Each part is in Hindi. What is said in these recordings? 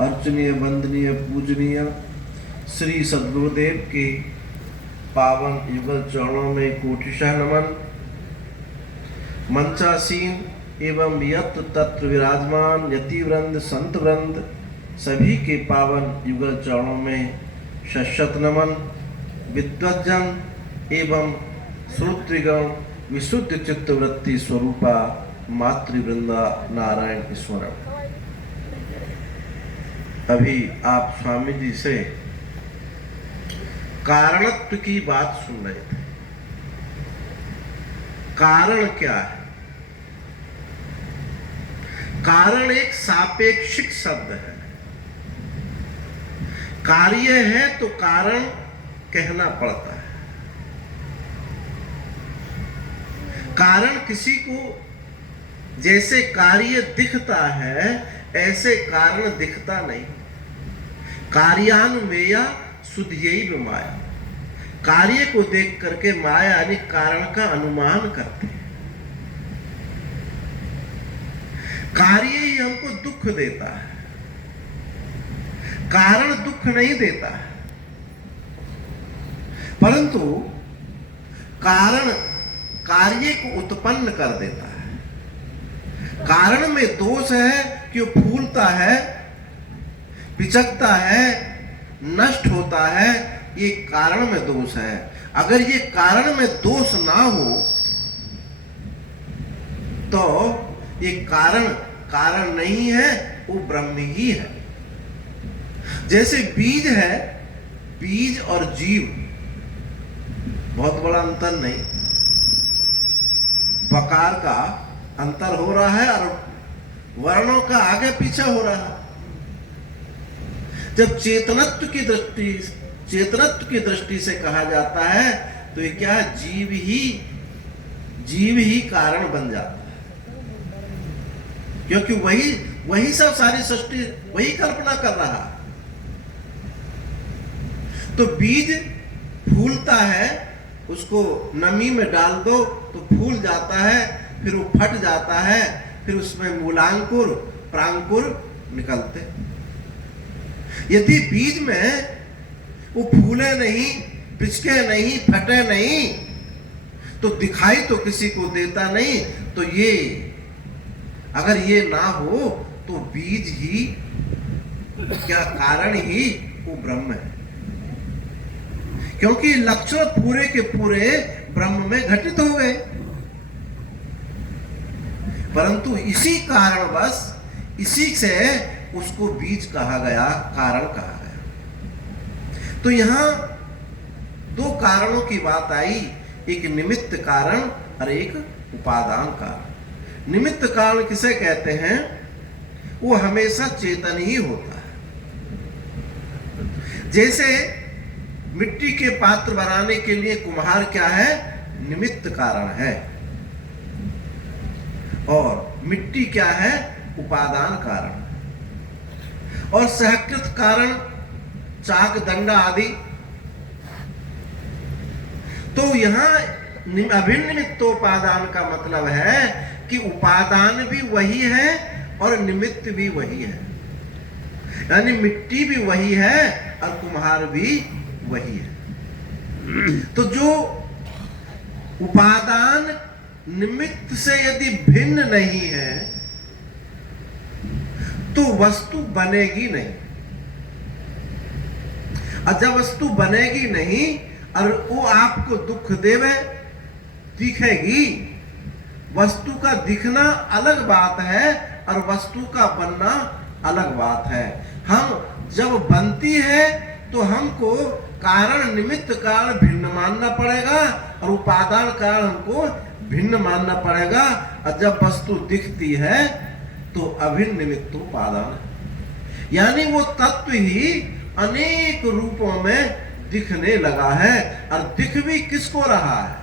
अर्चनीय वंदनीय पूजनीय श्री सद्गुरुदेव के पावन युगल चरणों में कोटिशः नमन। मंचासीन एवं यत्र तत्र विराजमान यति वृंद संत वृंद सभी के पावन युगल चरणों में शत नमन। विद्वज्जन एवं श्रोतृगण विशुद्ध चित्तवृत्ति स्वरूपा मातृवृंदा नारायण स्मरण। अभी आप स्वामी जी से कारणत्व की बात सुन रहे थे। कारण क्या है? कारण एक सापेक्षिक शब्द है। कार्य है तो कारण कहना पड़ता है। कारण किसी को जैसे कार्य दिखता है ऐसे कारण दिखता नहीं। कार्यान्वया सुधयैव माया। कार्य को देख करके माया यानी कारण का अनुमान करते हैं। कार्य ही हमको दुख देता है, कारण दुख नहीं देता है। परंतु कारण कार्य को उत्पन्न कर देता है। कारण में दोष है कि वो फूलता है, पिचकता है, नष्ट होता है, ये कारण में दोष है। अगर ये कारण में दोष ना हो तो ये कारण नहीं है, वो ब्रह्म ही है। जैसे बीज है, बीज और जीव बहुत बड़ा अंतर नहीं। प्रकार का अंतर हो रहा है और वर्णों का आगे पीछे हो रहा है। जब चेतनत्व की दृष्टि से कहा जाता है तो ये क्या है? जीव ही कारण बन जाता है, क्योंकि वही सब सारी सृष्टि वही कल्पना कर रहा है। तो बीज फूलता है, उसको नमी में डाल दो तो फूल जाता है, फिर वो फट जाता है, फिर उसमें मूलांकुर प्रांकुर निकलते। यदि बीज में वो फूले नहीं, पिचके नहीं, फटे नहीं तो दिखाई तो किसी को देता नहीं। तो ये अगर ये ना हो तो बीज ही क्या, कारण ही वो ब्रह्म है, क्योंकि लक्षण पूरे के पूरे ब्रह्म में घटित हो गए। परंतु इसी कारणवश इसी से उसको बीज कहा गया, कारण कहा गया। तो यहां दो कारणों की बात आई, एक निमित्त कारण और एक उपादान कारण। निमित्त कारण किसे कहते हैं? वो हमेशा चेतन ही होता है। जैसे मिट्टी के पात्र बनाने के लिए कुम्हार क्या है? निमित्त कारण है। और मिट्टी क्या है? उपादान कारण। और सहकृत कारण चाक दंडा आदि। तो यहां अभिन्न निमित्तोपादान का मतलब है कि उपादान भी वही है और निमित्त भी वही है। यानी मिट्टी भी वही है और कुम्हार भी वही है। तो जो उपादान निमित्त से यदि भिन्न नहीं है तो वस्तु बनेगी नहीं। और जब वस्तु बनेगी नहीं और वो आपको दुख देवे, दिखेगी। वस्तु का दिखना अलग बात है और वस्तु का बनना अलग बात है। हम जब बनती है तो हमको कारण निमित्त कारण भिन्न मानना पड़ेगा और उपादान कारण हमको भिन्न मानना पड़ेगा। और जब वस्तु दिखती है तो अभिन्न निमित्तोपादान, यानी वो तत्व ही अनेक रूपों में दिखने लगा है। और दिख भी किसको रहा है?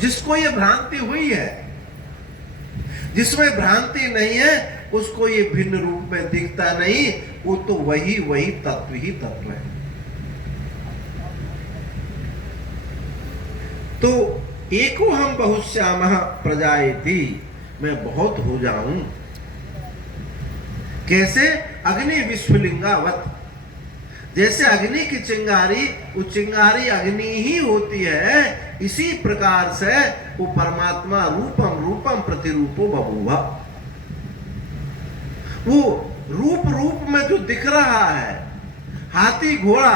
जिसको ये भ्रांति हुई है। जिसमें भ्रांति नहीं है उसको ये भिन्न रूप में दिखता नहीं। वो तो वही तत्व ही तत्व है। तो एको हम बहुश्यामः प्रजायेति, मैं बहुत हो जाऊं। कैसे? अग्नि विश्वलिंगावत, जैसे अग्नि की चिंगारी वो चिंगारी अग्नि ही होती है, इसी प्रकार से वो परमात्मा रूपम रूपम प्रतिरूपो बभूव, वो रूप रूप में जो दिख रहा है, हाथी घोड़ा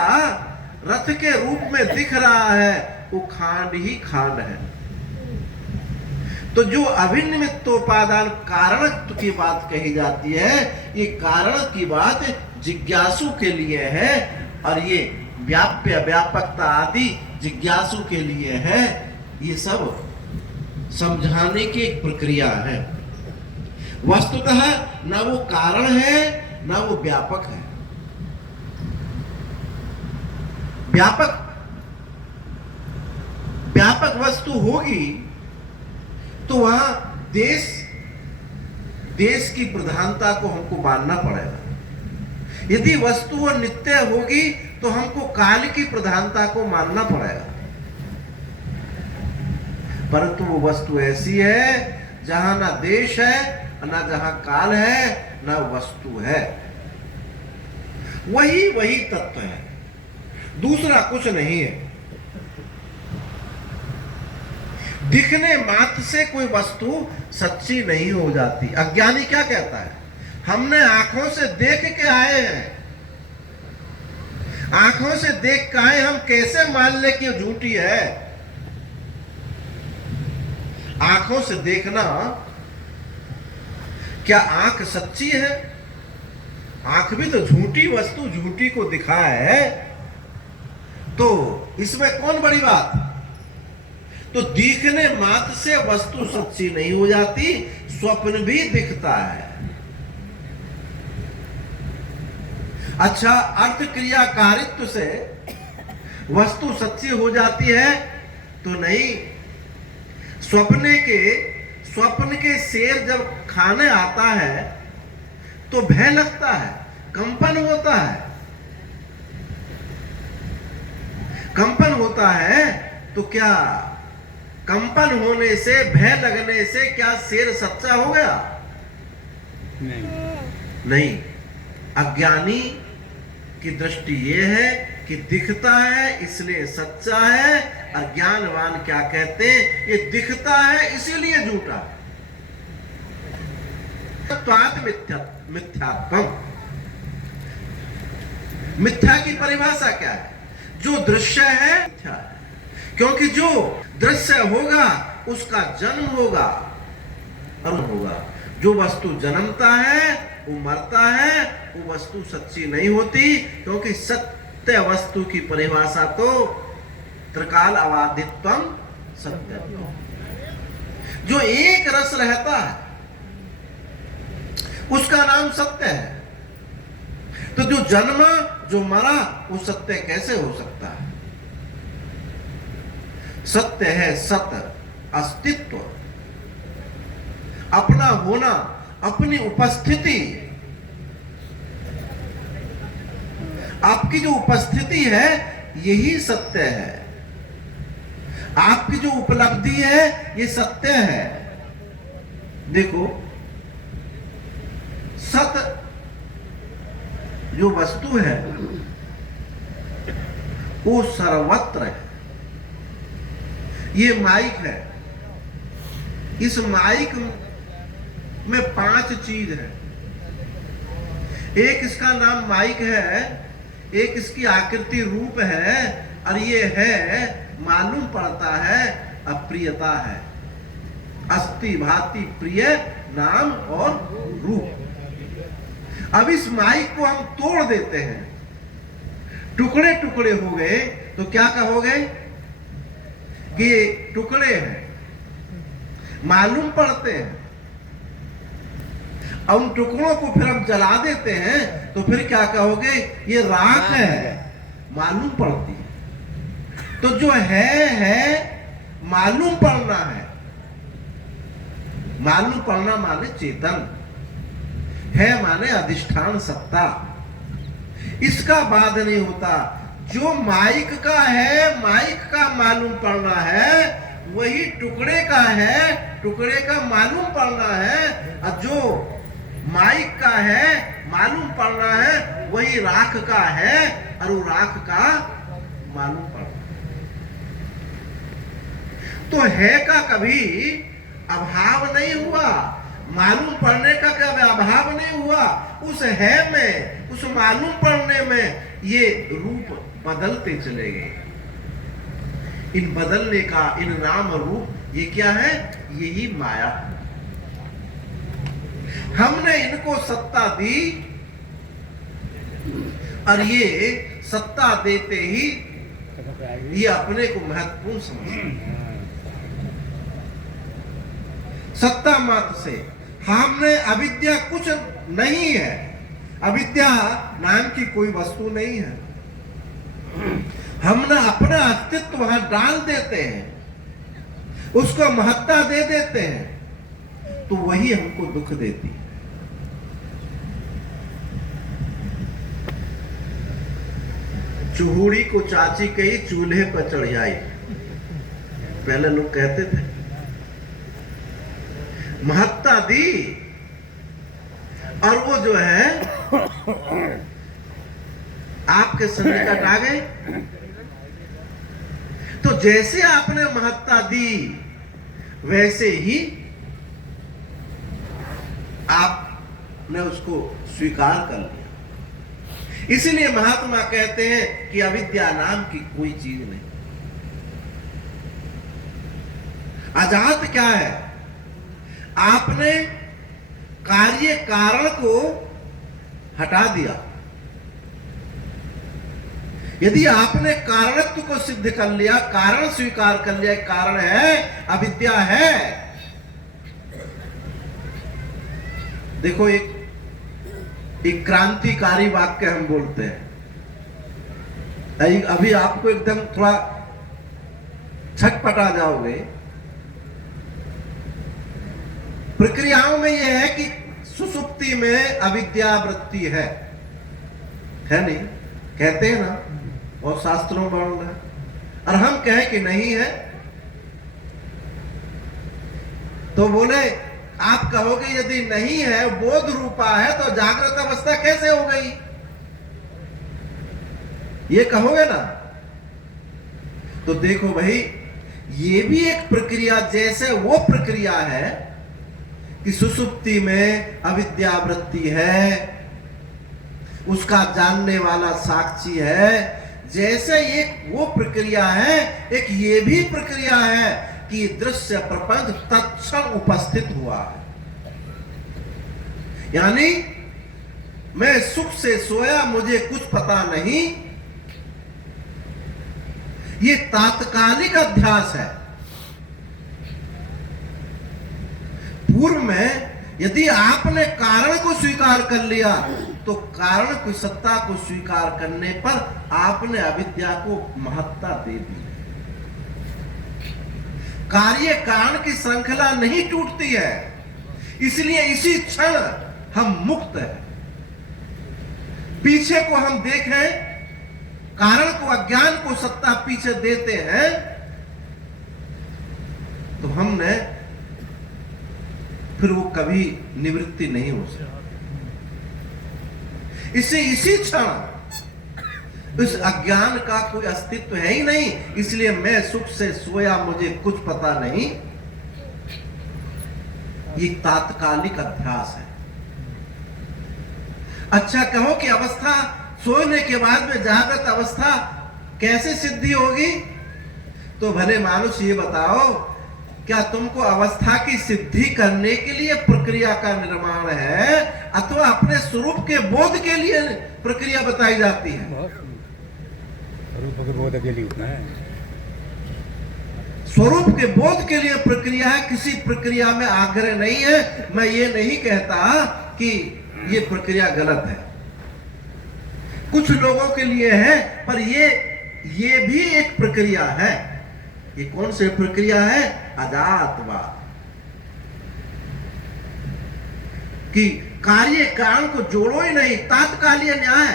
रथ के रूप में दिख रहा है, वो खांड ही खांड है। तो जो अभिनिमित्तोपादान कारण की बात कही जाती है, ये कारण की बात जिज्ञासु के लिए है, और ये व्याप्य व्यापकता आदि जिज्ञासु के लिए है। ये सब समझाने की एक प्रक्रिया है। वस्तुतः न वो कारण है न वो व्यापक है। व्यापक वस्तु होगी तो वहां देश की प्रधानता को हमको मानना पड़ेगा। यदि वस्तु नित्य होगी तो हमको काल की प्रधानता को मानना पड़ेगा। परंतु वो वस्तु ऐसी है जहां ना देश है, ना जहां काल है, ना वस्तु है। वही तत्व है, दूसरा कुछ नहीं है। दिखने मात्र से कोई वस्तु सच्ची नहीं हो जाती। अज्ञानी क्या कहता है? हमने आंखों से देख के आए हैं, आंखों से देख के आए, हम कैसे मान ले कि झूठी है? आंखों से देखना, क्या आंख सच्ची है? आंख भी तो झूठी वस्तु झूठी को दिखा है, तो इसमें कौन बड़ी बात? तो दिखने मात्र से वस्तु सच्ची नहीं हो जाती, स्वप्न भी दिखता है। अच्छा, अर्थ क्रियाकारित्व से वस्तु सच्ची हो जाती है तो नहीं। स्वप्न के शेर जब खाने आता है तो भय लगता है, कंपन होता है। कंपन होता है तो क्या कंपन होने से, भय लगने से क्या शेर सच्चा हो गया? नहीं। अज्ञानी की दृष्टि ये है कि दिखता है इसलिए सच्चा है। अज्ञानवान क्या कहते हैं? ये दिखता है इसीलिए झूठा। मिथ्यात्म, मिथ्या की परिभाषा क्या है? जो दृश्य है मिथ्या है, क्योंकि जो दृश्य होगा उसका जन्म होगा और होगा। जो वस्तु जन्मता है वो मरता है, वो वस्तु सच्ची नहीं होती, क्योंकि सत्य वस्तु की परिभाषा तो त्रिकाल अबाधित्वम सत्यत्वम। जो एक रस रहता है उसका नाम सत्य है। तो जो जन्मा जो मरा वो सत्य कैसे हो सकता है? सत्य है सत, अस्तित्व, अपना होना, अपनी उपस्थिति। आपकी जो उपस्थिति है यही सत्य है। आपकी जो उपलब्धि है ये सत्य है। देखो, सत जो वस्तु है वो सर्वत्र है। ये माइक है, इस माइक में 5 चीज है। एक इसका नाम माइक है, एक इसकी आकृति रूप है, और ये है मालूम पड़ता है अप्रियता है। अस्ति भाति प्रिय नाम और रूप। अब इस माइक को हम तोड़ देते हैं, टुकड़े टुकड़े हो गए, तो क्या कहोगे कि टुकड़े हैं, मालूम पड़ते हैं। और उन टुकड़ों को फिर हम जला देते हैं तो फिर क्या कहोगे? ये राख है, मालूम पड़ती है। तो जो है मालूम पड़ना है। मालूम पड़ना माने चेतन है, माने अधिष्ठान सत्ता। इसका बाध नहीं होता। जो माइक का है, माइक का मालूम पड़ना है, वही टुकड़े का है, टुकड़े का मालूम पड़ना है। और जो माइक का है, मालूम पड़ना है वही राख का है, और वो राख का मालूम पड़ना। तो है का कभी अभाव नहीं हुआ, मालूम पड़ने का कभी अभाव नहीं हुआ। उस है में, उस मालूम पड़ने में ये रूप बदलते चले गए। इन बदलने का, इन नाम रूप, ये क्या है? यही माया है। हमने इनको सत्ता दी, और ये सत्ता देते ही ये अपने को महत्वपूर्ण समझते। सत्ता मात्र से हमने, अविद्या कुछ नहीं है, अविद्या नाम की कोई वस्तु नहीं है। हमने अपना अस्तित्व वहां डाल देते हैं, उसको महत्ता दे देते हैं, तो वही हमको दुख देती है। चूड़ी को चाची कही, चूल्हे पर चढ़ आई, पहले लोग कहते थे। महत्ता दी, और वो जो है आपके सन्निकट आ गए। तो जैसे आपने महत्ता दी, वैसे ही आपने उसको स्वीकार कर लिया। इसलिए महात्मा कहते हैं कि अविद्या नाम की कोई चीज नहीं। अजात क्या है? आपने कार्य कारण को हटा दिया। यदि आपने कारणत्व को सिद्ध कर लिया, कारण स्वीकार कर लिया, कारण है, अविद्या है। देखो, एक क्रांतिकारी वाक्य हम बोलते हैं, अभी आपको एकदम थोड़ा छटपटा जाओगे। प्रक्रियाओं में यह है कि सुसुप्ति में अविद्या वृत्ति है नहीं? कहते हैं ना, और शास्त्रों में वर्णन है, और हम कहें कि नहीं है, तो बोले आप कहोगे यदि नहीं है, बोध रूपा है, तो जागृत अवस्था कैसे हो गई? ये कहोगे ना? तो देखो भाई, ये भी एक प्रक्रिया, जैसे वो प्रक्रिया है कि सुसुप्ति में अविद्या वृत्ति है, उसका जानने वाला साक्षी है, जैसे एक वो प्रक्रिया है, एक ये भी प्रक्रिया है कि दृश्य प्रपंच तत्क्षण उपस्थित हुआ है। यानी मैं सुख से सोया, मुझे कुछ पता नहीं, ये तात्कालिक अध्यास है। पूर्व में यदि आपने कारण को स्वीकार कर लिया, तो कारण की सत्ता को स्वीकार करने पर आपने अविद्या को महत्ता दे दी। कार्य कारण की श्रृंखला नहीं टूटती है, इसलिए इसी क्षण हम मुक्त हैं। पीछे को हम देखें, कारण को, अज्ञान को सत्ता पीछे देते हैं, तो हमने फिर वो कभी निवृत्ति नहीं हो सकती। इसी क्षण इस अज्ञान का कोई अस्तित्व है ही नहीं, इसलिए मैं सुख से सोया, मुझे कुछ पता नहीं, ये तात्कालिक अध्यास है। अच्छा, कहो कि अवस्था, सोने के बाद में जागृत अवस्था कैसे सिद्धि होगी? तो भले मानुष ये बताओ, क्या तुमको अवस्था की सिद्धि करने के लिए प्रक्रिया का निर्माण है, अथवा अपने स्वरूप के बोध के लिए प्रक्रिया बताई जाती है? स्वरूप के बोध के लिए है। स्वरूप के बोध के लिए प्रक्रिया है, किसी प्रक्रिया में आग्रह नहीं है। मैं ये नहीं कहता कि ये प्रक्रिया गलत है, कुछ लोगों के लिए है, पर ये भी एक प्रक्रिया है। ये कौन सी प्रक्रिया है? अजातवाद, कि कार्य कारण को जोड़ो ही नहीं, तात्कालिक न्याय।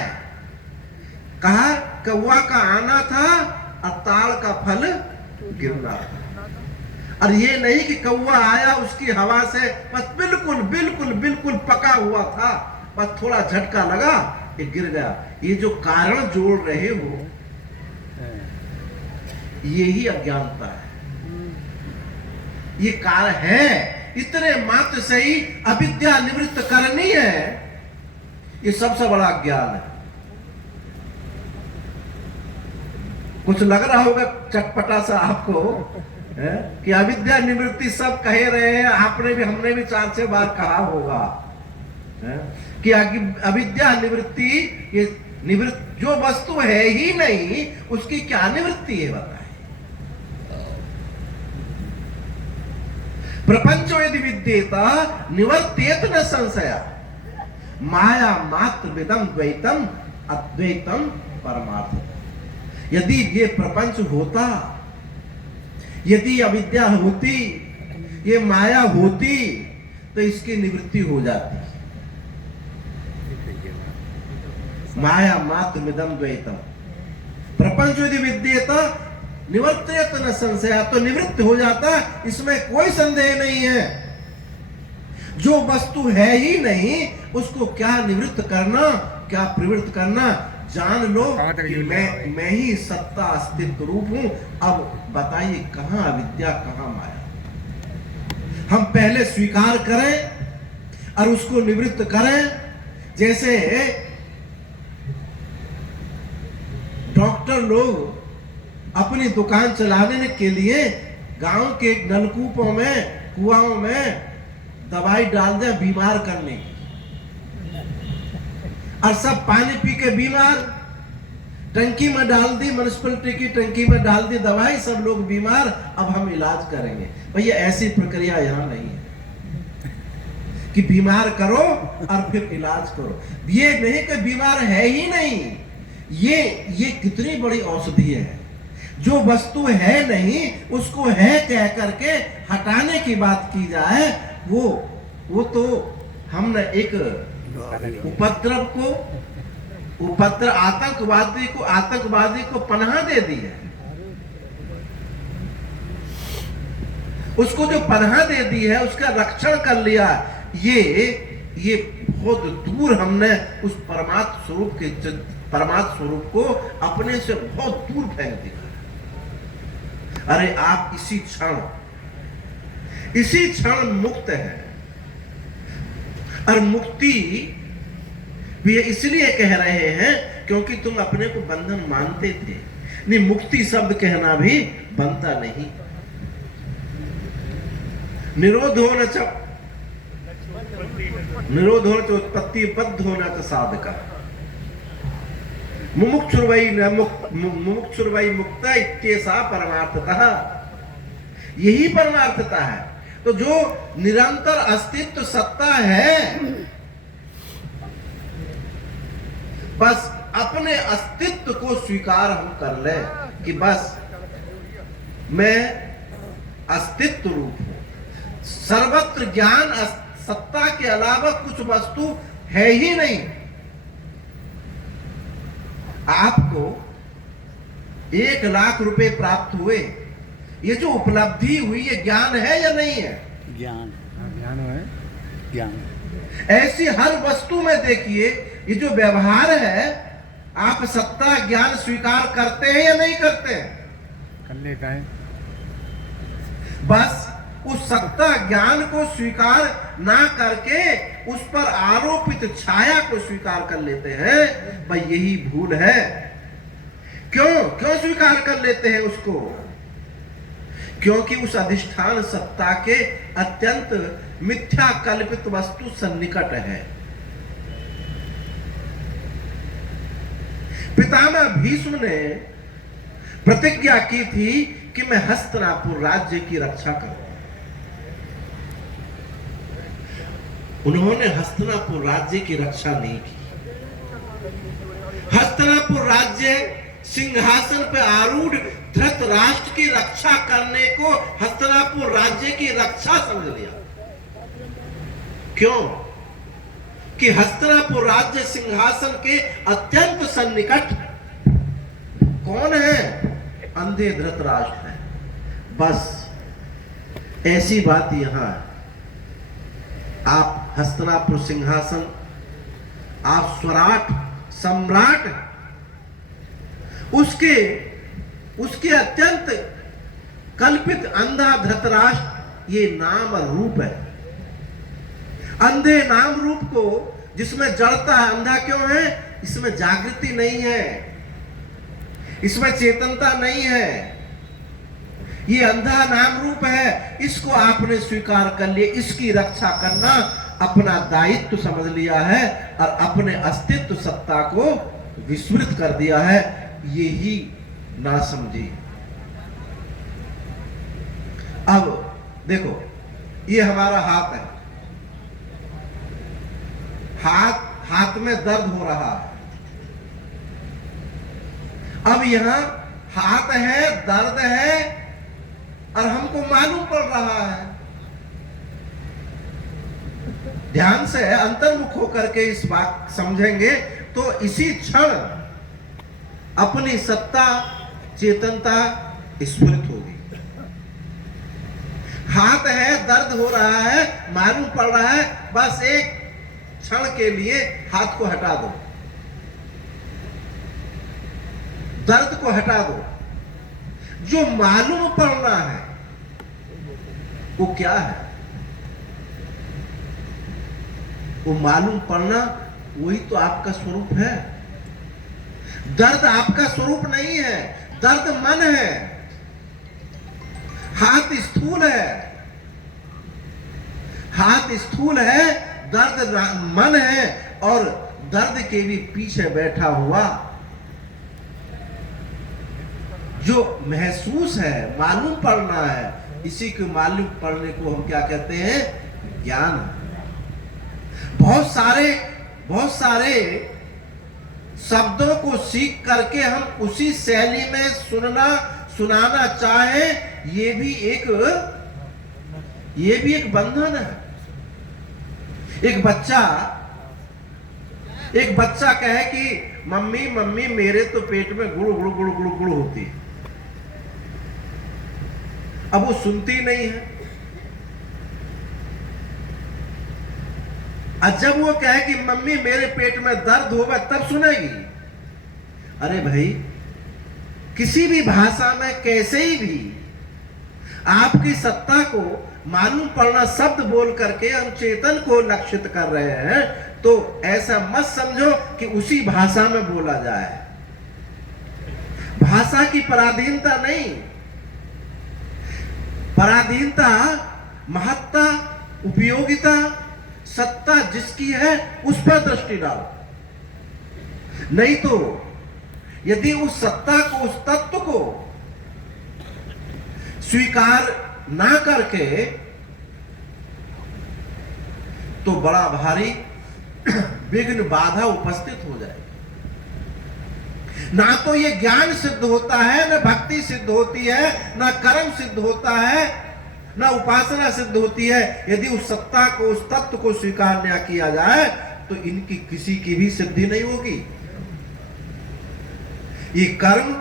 कहा कौवा का आना था और ताड़ का फल गिरना था, और ये नहीं कि कौवा आया, उसकी हवा से बस बिल्कुल बिल्कुल बिल्कुल पका हुआ था, बस थोड़ा झटका लगा, ये गिर गया। ये जो कारण जोड़ रहे हो, यही अज्ञानता है। ये कारण है, इतने मात्र से ही अविद्या निवृत्त करनी है। ये सबसे बड़ा ज्ञान है। कुछ लग रहा होगा चटपटा सा आपको है? कि अविद्या निवृत्ति सब कह रहे हैं, आपने भी हमने भी 4-6 बार कहा होगा है? कि अविद्या निवृत्ति, ये निवृत्त जो वस्तु है ही नहीं उसकी क्या निवृत्ति है बताए। प्रपंचो यदि विद्येता निवर्तेत न संशया, माया मात्र विदम द्वैतम अद्वैतम परमार्थ। यदि ये प्रपंच होता, यदि अविद्या होती, ये माया होती, तो इसकी निवृत्ति हो जाती। माया मात्र विदम द्वैतम प्रपंच यदि विद्येता निवर्तेत न संशया, तो निवृत्त हो जाता, इसमें कोई संदेह नहीं है। जो वस्तु है ही नहीं उसको क्या निवृत्त करना, क्या प्रवृत्त करना। जान लो कि मैं ही सत्ता अस्तित्व रूप हूं। अब बताइए कहां अविद्या कहां माया। हम पहले स्वीकार करें और उसको निवृत्त करें। जैसे डॉक्टर लोग अपनी दुकान चलाने के लिए गांव के नलकूपों में, कुआओं में दवाई डाल दे बीमार करने की, और सब पानी पी के बीमार। टंकी में डाल दी, म्युनिसिपैलिटी की टंकी में डाल दी दवाई, सब लोग बीमार। अब हम इलाज करेंगे। भैया ऐसी प्रक्रिया यहां नहीं है कि बीमार करो और फिर इलाज करो। ये नहीं कि बीमार है ही नहीं। ये कितनी बड़ी औषधि है। जो वस्तु है नहीं उसको है कह करके हटाने की बात की जाए, वो तो हमने एक उपद्रव को, आतंकवादी को पनाह दे दी है। उसको जो पनाह दे दी है, उसका रक्षण कर लिया। ये बहुत दूर हमने उस परमात्म स्वरूप को अपने से बहुत दूर फेंक दिया। अरे आप इसी क्षण मुक्त है। और मुक्ति भी इसलिए कह रहे हैं क्योंकि तुम अपने को बंधन मानते थे। नहीं, मुक्ति शब्द कहना भी बनता नहीं। निरोधो न उत्पत्ति बद्ध होना का साधका मुमुक्षुर्वै मुक्त इत्येषा परमार्थतः। यही परमार्थता है। तो जो निरंतर अस्तित्व सत्ता है, बस अपने अस्तित्व को स्वीकार हम कर ले कि बस मैं अस्तित्व रूप हूं। सर्वत्र ज्ञान सत्ता के अलावा कुछ वस्तु है ही नहीं। आपको 1 लाख रुपए प्राप्त हुए, ये जो उपलब्धि हुई ये ज्ञान है या नहीं है? ज्ञान है, ज्ञान। ऐसी हर वस्तु में देखिए, ये जो व्यवहार है, आप सत्ता ज्ञान स्वीकार करते हैं या नहीं करते हैं? कर लेता है। बस उस सत्ता ज्ञान को स्वीकार ना करके उस पर आरोपित छाया को स्वीकार कर लेते हैं। भाई यही भूल है। क्यों स्वीकार कर लेते हैं उसको? क्योंकि उस अधिष्ठान सत्ता के अत्यंत मिथ्या कल्पित वस्तु सन्निकट है। पितामह भीष्म ने प्रतिज्ञा की थी कि मैं हस्तिनापुर राज्य की रक्षा करूंगा। उन्होंने हस्तिनापुर राज्य की रक्षा नहीं की। हस्तिनापुर राज्य सिंहासन पर आरूढ़ धृतराष्ट्र की रक्षा करने को हस्तिनापुर राज्य की रक्षा समझ लिया। क्यों? कि हस्तिनापुर राज्य सिंहासन के अत्यंत सन्निकट कौन है? अंधे धृतराष्ट्र है। बस ऐसी बात यहां है। आप हस्तिनापुर सिंहासन आप स्वराट सम्राट हैं। उसके अत्यंत कल्पित अंधा धृतराष्ट्र ये नाम और रूप है। अंधे नाम रूप को जिसमें जड़ता है, अंधा क्यों है? इसमें जागृति नहीं है, इसमें चेतनता नहीं है, ये अंधा नाम रूप है। इसको आपने स्वीकार कर लिया, इसकी रक्षा करना अपना दायित्व समझ लिया है और अपने अस्तित्व सत्ता को विस्मृत कर दिया है। यही ना समझी। अब देखो, ये हमारा हाथ है, हाथ में दर्द हो रहा है। अब यहां हाथ है, दर्द है और हमको मालूम पड़ रहा है। ध्यान से अंतर्मुख होकर के इस बात समझेंगे तो इसी क्षण अपनी सत्ता चेतनता स्फुरित होगी। हाथ है, दर्द हो रहा है, मालूम पड़ रहा है, बस एक क्षण के लिए हाथ को हटा दो, दर्द को हटा दो। जो मालूम पड़ना है वो क्या है? वो मालूम पड़ना वही तो आपका स्वरूप है। दर्द आपका स्वरूप नहीं है, दर्द मन है। हाथ स्थूल है, हाथ स्थूल है, दर्द मन है और दर्द के भी पीछे बैठा हुआ जो महसूस है, मालूम पड़ना है, इसी को मालूम पड़ने को हम क्या कहते हैं? ज्ञान। बहुत सारे शब्दों को सीख करके हम उसी शैली में सुनाना चाहें, ये भी एक बंधन है। एक बच्चा कहे कि मम्मी मम्मी मेरे तो पेट में गुड़ गुड़ गुड़ गुड़ गुड़ होती है। अब वो सुनती नहीं है। और जब वो कहे कि मम्मी मेरे पेट में दर्द होगा तब सुनेगी। अरे भाई, किसी भी भाषा में कैसे ही भी आपकी सत्ता को मालूम पड़ना शब्द बोल करके हम चेतन को लक्षित कर रहे हैं, तो ऐसा मत समझो कि उसी भाषा में बोला जाए। भाषा की पराधीनता नहीं, पराधीनता महत्ता उपयोगिता सत्ता जिसकी है उस पर दृष्टि डालो। नहीं तो यदि उस सत्ता को, उस तत्व को स्वीकार ना करके तो बड़ा भारी विघ्न बाधा उपस्थित हो जाए। ना तो ये ज्ञान सिद्ध होता है, ना भक्ति सिद्ध होती है, ना कर्म सिद्ध होता है, ना उपासना सिद्ध होती है। यदि उस सत्ता को, उस तत्व को स्वीकार न किया जाए तो इनकी किसी की भी सिद्धि नहीं होगी। ये कर्म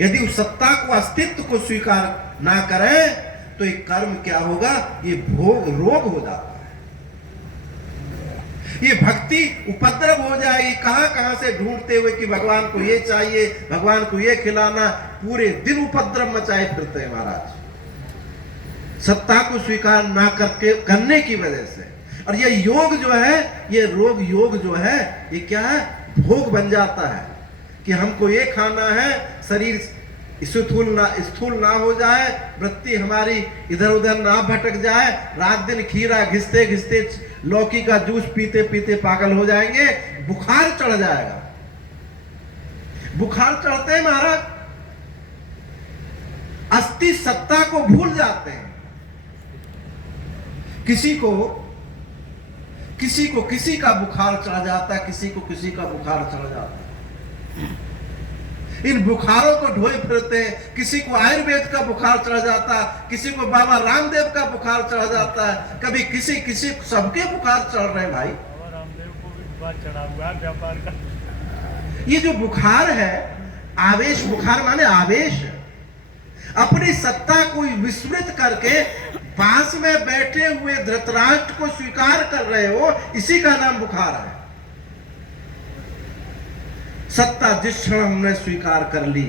यदि उस सत्ता को, अस्तित्व को स्वीकार ना करें तो ये कर्म क्या होगा? ये भोग रोग हो जाता है। ये भक्ति उपद्रव हो जाएगी। कहां से ढूंढते हुए कि भगवान को ये चाहिए, भगवान को ये खिलाना, पूरे दिन उपद्रव मचाए फिरते हैं महाराज, सत्ता को स्वीकार ना करने की वजह से। और ये योग जो है, ये रोग योग जो है, ये क्या है? भोग बन जाता है कि हमको ये खाना है, शरीर स्थूल ना हो जाए, वृत्ति हमारी इधर उधर ना भटक जाए, रात दिन खीरा घिसते घिसते लौकी का जूस पीते पीते पागल हो जाएंगे, बुखार चढ़ जाएगा। बुखार चढ़ते हैं महाराज, अस्थि सत्ता को भूल जाते हैं। किसी को किसी का बुखार चढ़ जाता है, किसी को किसी का बुखार चढ़ जाता है। इन बुखारों को ढोए फिरते हैं। किसी को आयुर्वेद का बुखार चढ़ जाता है, किसी को बाबा रामदेव का बुखार चढ़ जाता है, कभी किसी सबके बुखार चढ़ रहे हैं भाई। रामदेव को भी बुखार चढ़ा हुआ है व्यापार का। ये जो बुखार है, आवेश, बुखार माने आवेश, अपनी सत्ता को विस्मृत करके पास में बैठे हुए धृतराष्ट्र को स्वीकार कर रहे हो, इसी का नाम बुखार है। सत्ता जिस क्षण हमने स्वीकार कर ली,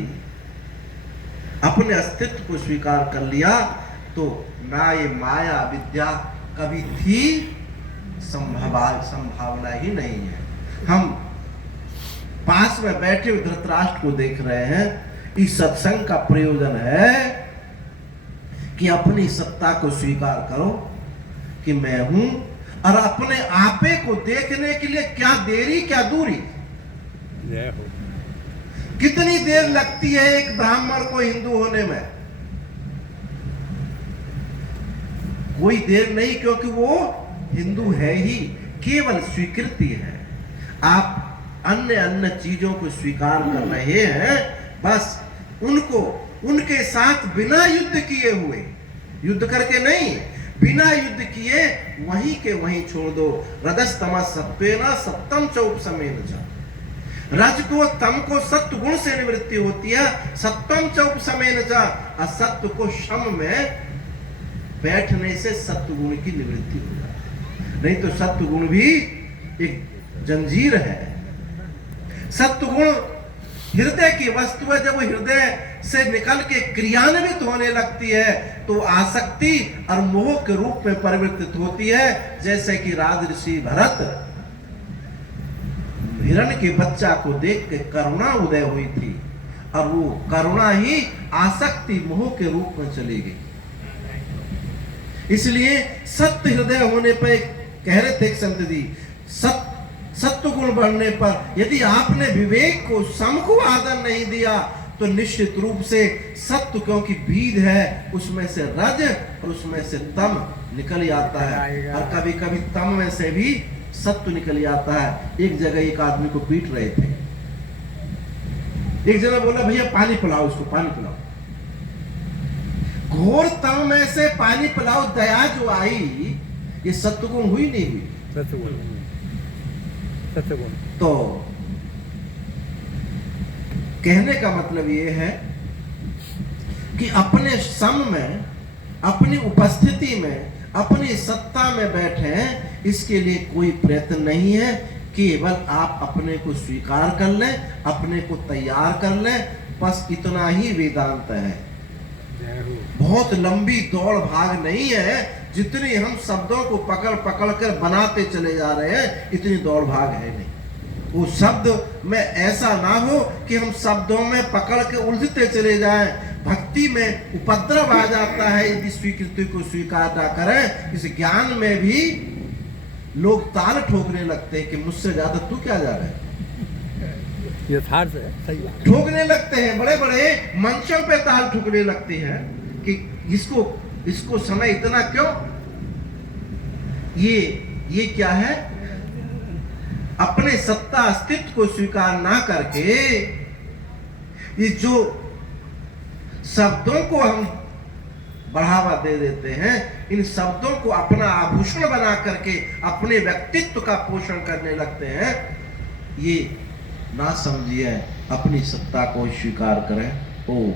अपने अस्तित्व को स्वीकार कर लिया, तो ना ये माया विद्या कभी थी संभावना ही नहीं है। हम पास में बैठे हुए धृतराष्ट्र को देख रहे हैं। इस सत्संग का प्रयोजन है कि अपनी सत्ता को स्वीकार करो कि मैं हूं, और अपने आपे को देखने के लिए क्या देरी क्या दूरी, कितनी देर लगती है एक ब्राह्मण को हिंदू होने में? कोई देर नहीं, क्योंकि वो हिंदू है ही, केवल स्वीकृति है। आप अन्य अन्य चीजों को स्वीकार कर रहे हैं, बस उनको उनके साथ बिना युद्ध किए हुए, युद्ध करके नहीं, बिना युद्ध किए वहीं के वहीं छोड़ दो। रजस तमस सत्वेन सप्तम च उपशमेन च। रज को तम को सत्व गुण से निवृत्ति होती है, सप्तम च उपशमेन च। असत्व को शम में बैठने से सत्व गुण की निवृत्ति हो जाती है। नहीं तो सत्व गुण भी एक जंजीर है। सत्व गुण हृदय की वस्तु है। जब वो हृदय से निकल के क्रियान्वित होने लगती है तो आसक्ति और मोह के रूप में परिवर्तित होती है। जैसे कि राजऋषि भरत हिरण के बच्चा को देख के करुणा उदय हुई थी, और वो करुणा ही आसक्ति मोह के रूप में चली गई। इसलिए सत्य हृदय होने पर कह रहे थे संत जी, सत्य गुण बढ़ने पर यदि आपने विवेक को, सम को आदर नहीं दिया, तो निश्चित रूप से सत्य, क्योंकि बीज है, उसमें से रज और उसमें से तम निकल आता है, और कभी कभी तम में से भी सत्य निकल आता है। एक जगह एक आदमी को पीट रहे थे, एक जगह बोला भैया पानी पिलाओ, उसको पानी पिलाओ। घोर तम में से पानी पिलाओ, दया जो आई, ये सत्वगुण हुई नहीं हुई? सत्वगुण। तो कहने का मतलब ये है कि अपने सम में, अपनी उपस्थिति में, अपनी सत्ता में बैठे, इसके लिए कोई प्रयत्न नहीं है। केवल आप अपने को स्वीकार कर लें, अपने को तैयार कर लें, बस इतना ही वेदांत है। बहुत लंबी दौड़ भाग नहीं है। जितनी हम शब्दों को पकड़ पकड़ कर बनाते चले जा रहे हैं, इतनी दौड़ भाग है नहीं। वो शब्द में ऐसा ना हो कि हम शब्दों में पकड़ के उलझते चले जाएं। भक्ति में उपद्रव आ जाता है यदि स्वीकृति को स्वीकार ना करें। इस ज्ञान में भी लोग ताल ठोकने लगते हैं कि मुझसे ज्यादा तू क्या जा रहा है, यथार्थ है, सही बात। ठोकने लगते हैं, बड़े बड़े मंचों पे ताल ठोकने लगते हैं कि इसको समय इतना क्यों। ये क्या है? अपने सत्ता अस्तित्व को स्वीकार ना करके ये जो शब्दों को हम बढ़ावा दे देते हैं, इन शब्दों को अपना आभूषण बना करके अपने व्यक्तित्व का पोषण करने लगते हैं। ये ना समझिए, अपनी सत्ता को स्वीकार करें। ओ